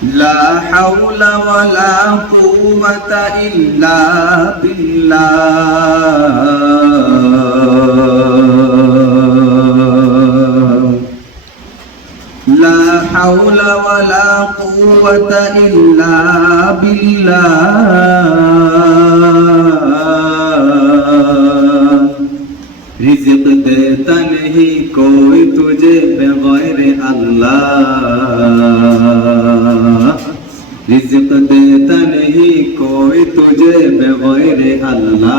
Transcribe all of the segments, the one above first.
লা হাওলা ওয়ালা কুওয়াতা ইল্লা বিল্লাহ লা হাওলা ওয়ালা কুওয়াতা ইল্লা বিল্লাহ रिज़्क़ देता नहीं कोई तुझे बगैर अल्लाह रिज़्क़ देता नहीं कोई तुझे बगैर अल्लाह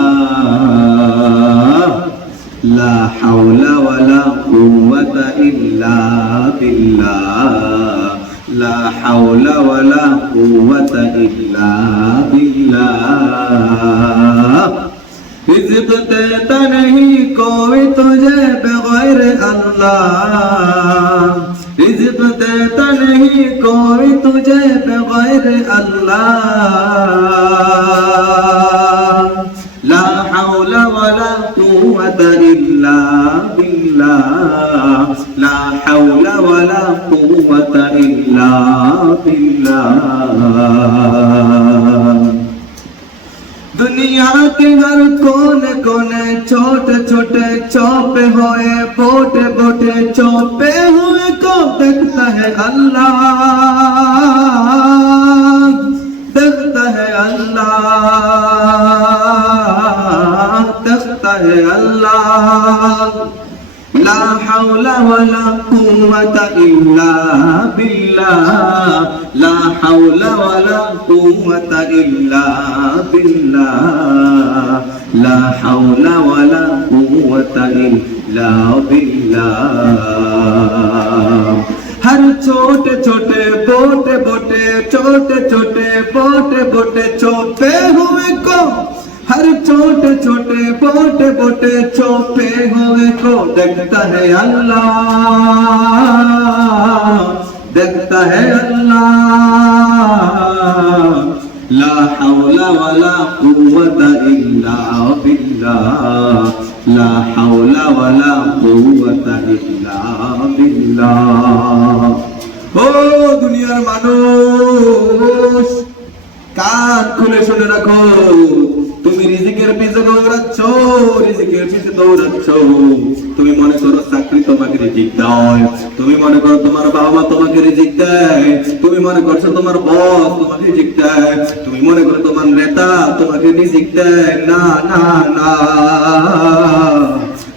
ला हौला वला कुव्वता इल्ला बिल्लाह ला हौला वला कुव्वता इल्ला बिल्लाह रिज़्क़ देता नहीं कोई तुझे बगैर अल्लाह रिज़्क़ देता नहीं कोई तुझे बगैर अल्लाह ला हौला वला कुव्वता इल्ला बिल्लाह ला हौला वला कुव्वता इल्ला बिल्लाह दुनिया के हर कोने कोने छोटे छोटे चौपे हुए बोटे बोटे चौपे हुए को देखता है अल्लाह देखता है अल्लाह देखता है अल्लाह ला हौला वला कुव्वता इल्ला बिल्लाह ला हौला वला कुव्वता इल्ला बिल्लाह ला हौला वला कुव्वता इल्ला बिल्लाह हर छोटे छोटे बोटे बोटे छोटे छोटे बोटे बोटे चौपे हुए को हर छोटे छोटे बोटे बोटे चौपे हुए को देखता है अल्लाह देखता है अल्लाह ला हौला वला कुव्वता इल्ला बिल्लाह ला हौला वला कुव्वता इल्ला बिल्लाह ओ दुनियार মানুষ কান খুলে শুনে রাখো তুমি রিজিকের পিছে দৌড়াচ্ছ রিজিকের পিছে দৌড়াচ্ছ তুমি মনে করো চাকরি তোমাকে রিজিক দেয় তুমি মনে করো তোমার বাবা তোমাকে রিজিক দেয় তুমি মনে করছো তোমার বস তোমাকে রিজিক দেয় তুমি মনে করো তোমার নেতা তোমাকে রিজিক দেয় না না না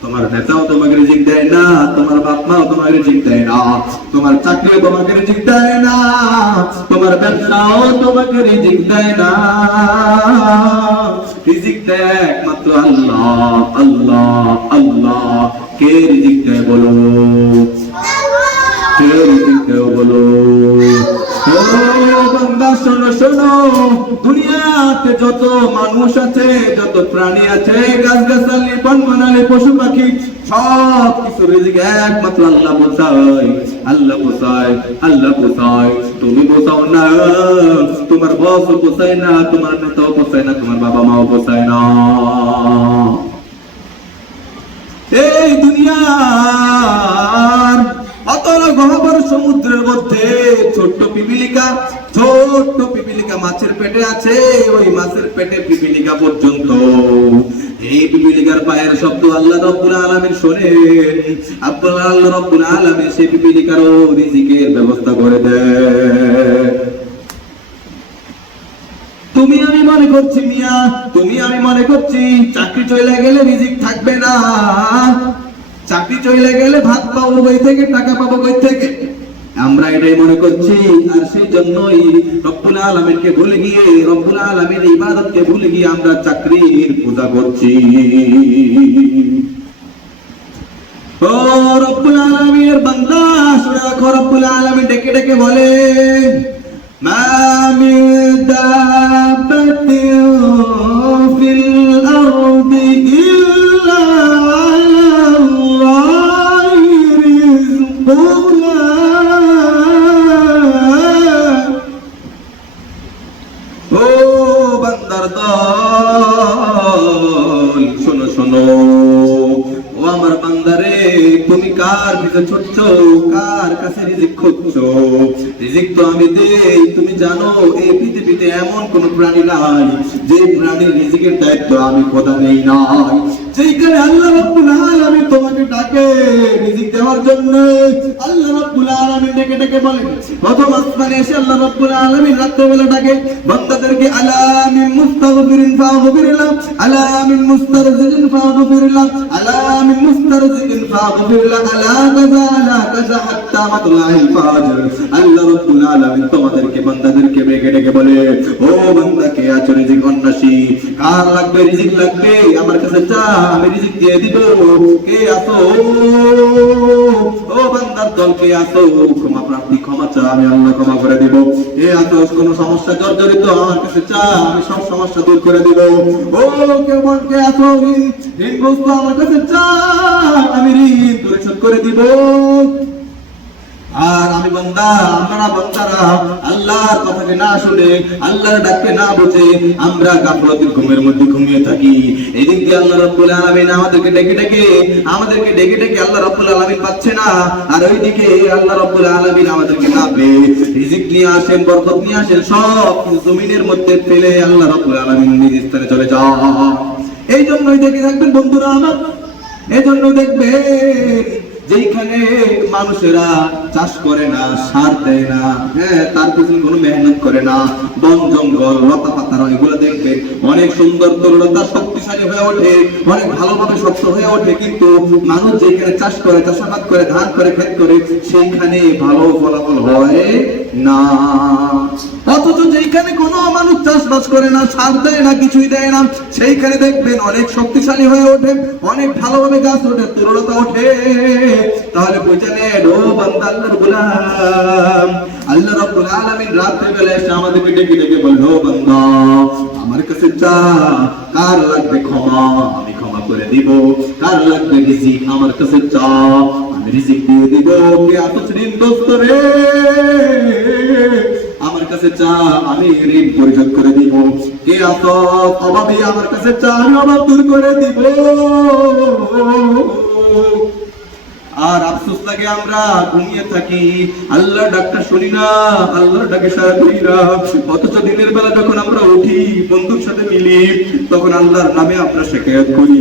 তোমার নেতাও তোমাকে রিজিক দেয় না তোমার বাপ মাও তোমাকে রিজিক দেয় না তোমার চাকরিও তোমাকে রিজিক দেয় না তোমার ব্যবসাও তোমাকে রিজিক দেয় না রিজিক দেয় একমাত্র আল্লাহ আল্লাহ আল্লাহ কে রিজিক দেয় বলো কে রিজিক দেয় বলো ও বান্দা শোনো শোনো দুনিয়াতে যত মানুষ আছে যত প্রাণী আছে গাছগাছালি বনমালী পশু পাখি সব কিছু রিজিক একমাত্র আল্লাহ বোঝায় আল্লাহ বোঝায় আল্লাহ বোঝায় তুমি বোঝাও না তোমার বসও বোঝায় না তোমার নেতাও বোঝায় না তোমার বাবা মাও বোঝায় না এই দুনিয়ার অতল গহ্বর সমুদ্রের মধ্যে ছোট্ট পিপিলিকা মাছের পেটে আছে ওই মাছের পেটে পিপিলিকা পর্যন্ত এই পিপিলিকার পায়ের শব্দ আল্লাহ রাব্বুল আলামিন শোনেন আল্লাহ রাব্বুল আলামিন সেই পিপিলিকারও রিজিকের ব্যবস্থা করে দেয় তুমি আমি মনে করছি মিয়া তুমি আমি মনে করছি চাকরি চলে গেলে রিজিক থাকবে না চাকরি চলে গেলে ভাত পাবো কই থেকে টাকা পাবো কই থেকে আমরা এটাই মনে করছি আর সেই জন্যই রব্বুল আলামিনকে ভুলে গিয়ে রব্বুল আলামিনের ইবাদতকে ভুলে গিয়ে আমরা চাকরির পূজা করছি ও রব্বুল আলামিনের বান্দা শুনে রাখো রব্বুল আলামিন ডেকে ডেকে বলে মা মিন দাব্বাতিন ফিল আরদি ইল্লা আলাল্লাহি রিজকুহা ও বান্দার দল শোনো শোনো ও আমার বান্দারে তুমি কার পিছে ছুটছো কার কাছে রিজিক খুঁজছো, রিজিক তো আমি দেই। তুমি জানো এই পৃথিবীতে এমন কোন প্রাণী নাই যে প্রাণীর রিজিকের দায়িত্ব আমি খোদা নেই নাই। যেখানে আল্লাহ রাব্বুল আলামিন তোমাকে ডাকে রিজিক দেওয়ার জন্য, আল্লাহ রাব্বুল আলামিন ডেকে ডেকে বলেন, প্রথম আসমানে এসে আল্লাহ রাব্বুল আলামিন রাতে বেলা ডাকে বান্দাদেরকে, আলা মিন মুস্তাগফিরিন ফাগফিরলাহ, আলা মিন মুস্তারজিকিন ফাগফিরলাহ, আলা মিন মুস্তারজিকিন ফাগফিরলাহ, আলা কাযা হাত্তা মাতলাইল ফাজর। আল্লাহ রাব্বুল আলামিন তোমাদেরকে বান্দাদেরকে ডেকে ডেকে বলে, ও বান্দা কে আছো রিজিক অন্বেষী, কার লাগবে রিজিক লাগবে আমার কাছে চা, আমি রিজিক দিয়ে দিব। কে আছো ও বান্দার দল, কে আছো ক্ষমা প্রার্থী, ক্ষমা চা, আমি আল্লাহ ক্ষমা করে দিব। কে আছো কোন সমস্যা জর্জরিত, আমার কাছে চা, আমি সব সমস্যা দূর করে দিব। ও কেমন কে আছো ঋণগ্রস্ত, আমার কাছে চা, আমি ঋণ পরিশোধ করে দিব। আর আমি বান্দা, আমরা বান্দারা আল্লাহর কথাকে না শুনে, আল্লাহর ডাককে না বুঝে আমরা গাফলতের ঘুমের মধ্যে ঘুমিয়ে থাকি। এদিক দিয়ে আল্লাহ রাব্বুল আলামিন আমাদেরকে ডেকে ডেকে আল্লাহ রাব্বুল আলামিন পাচ্ছে না, আর ওইদিকে আল্লাহ রাব্বুল আলামিন আমাদেরকে না পেয়ে রিজিক নিয়ে আসেন, বরকত নিয়ে আসেন, সব জমিনের মধ্যে ফেলে আল্লাহ রাব্বুল আলামিন নিজ স্থানে চলে যান। এই জন্যই দেখে থাকবেন বন্ধুরা আমার, এই জন্য দেখবেন যেখানে মানুষেরা চাষ করে না, সার দেয় না, তার পিছনে কোনো মেহনত করে না, বন জঙ্গল লতা পাতা এগুলো দেখবেন অনেক সুন্দর তরুণতা শক্তিশালী হয়ে ওঠে, অনেক ভালোভাবে শক্ত হয়ে ওঠে। কিন্তু মানুষ যেখানে চাষ করে, চাষাবাদ করে, ধান করে, ক্ষেত করে, সেইখানে ভালো ফলাফল হয় না। অথচ যেখানে কোনো মানুষ চাষবাস করে না, সার দেয় না, কিছুই দেয় না, সেইখানে দেখবেন অনেক শক্তিশালী হয়ে ওঠে, অনেক ভালোভাবে গাছ ওঠে, তরুণতা ওঠে। তাহলে বুঝে নেন ও বান্দা, আল্লাহর গোলাম, আল্লাহ রাব্বুল আলামিন রাতে বেলা এসে আমাদেরকে ডেকে ডেকে বলল, বান্দা আমার কাছে চা, কার লাগবে ক্ষমা, আমি ক্ষমা করে দিব। কার লাগবে রিজিক, আমার কাছে চা, আমি রিজিক দিয়ে দিব। কে আতস ঋণগ্রস্ত রে, আমার কাছে চা, আমি ঋণ পরিশোধ করে দিব। কে আতস অভাবী, আমার কাছে চা, আমি অভাব দূর করে দিব। আর আফসোস লাগে আমরা ঘুমিয়ে থাকি, আল্লাহর ডাকটা শুনি না, আল্লাহর ডাকে সাড়া করি না। অথচ দিনের বেলা যখন আমরা উঠি, বন্ধুর সাথে মিলি, তখন আল্লাহর নামে আমরা শিকায়াত করি,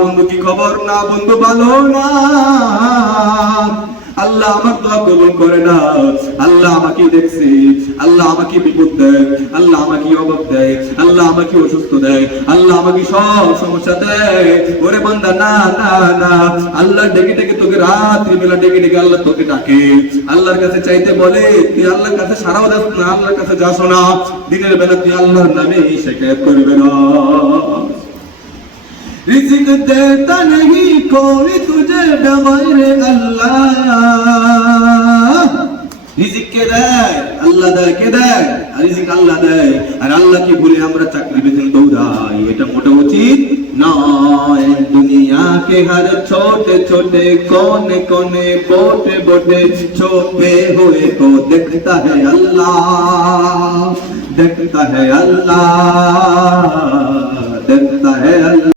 বন্ধু কি খবর, না বন্ধু ভালো না, আল্লাহ আমার দোয়া কবুল করে না, আল্লাহ আমাকে দেখছে, আল্লাহ আমাকে বিপদ দেয়, আল্লাহ আমাকে অভাব দেয়, আল্লাহ আমাকে অসুস্থ দেয়, আল্লাহ আমাকে সব সমস্যা দেয়। ওরে বান্দা না না না, আল্লাহ ডেকে ডেকে তোকে রাত্রি বেলা ডেকে ডেকে আল্লাহ তোকে ডাকে, আল্লাহর কাছে চাইতে বলে, তুই আল্লাহর কাছে সারাও যাস না, আল্লাহর কাছে যাস না, দিনের বেলা তুই আল্লাহর নামে শিকায়াত করবে না। रिज़्क़ देता नहीं कोई तुझे बगैर अल्लाह। রিজিক কে দেয়? আল্লাহ দেয়। কে দেয়? রিজিক আল্লাহ দেয়। আর আল্লাহকে ভুলে আমরা চাকরি পেছনে দৌড়াই, এটা মোটা উচিত নয়। দুনিয়া के हर छोटे छोटे कोने कोने बोटे बोटे छुपे हुए को देखता है अल्लाह, देखता है अल्लाह, देखता है अल्लाह।